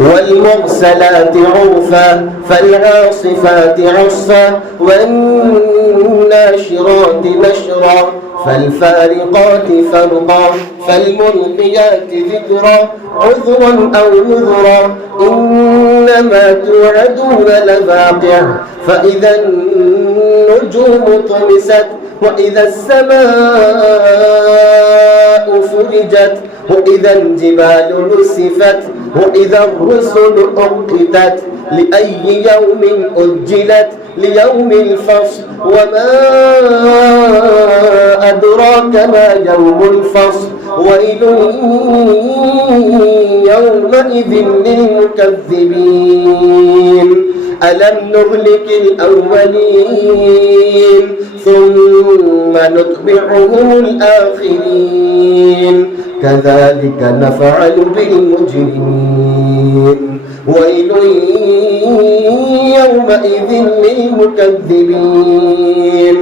والمرسلات عرفا فالعاصفات عصفا والناشرات نشرا فالفارقات فرقا فالملقيات ذكرا عذرا أو نذرا إنما توعدون لواقع فإذا النجوم طمست وإذا السماء فرجت وإذا الجبال نسفت وإذا الرسل أقتت لأي يوم أجلت ليوم الفصل وما أدراك ما يوم الفصل ويل يومئذ للمكذبين ألم نهلك الأولين ثم نتبعهم الآخرين كذلك نفعل بالمجرمين ويل يومئذ للمكذبين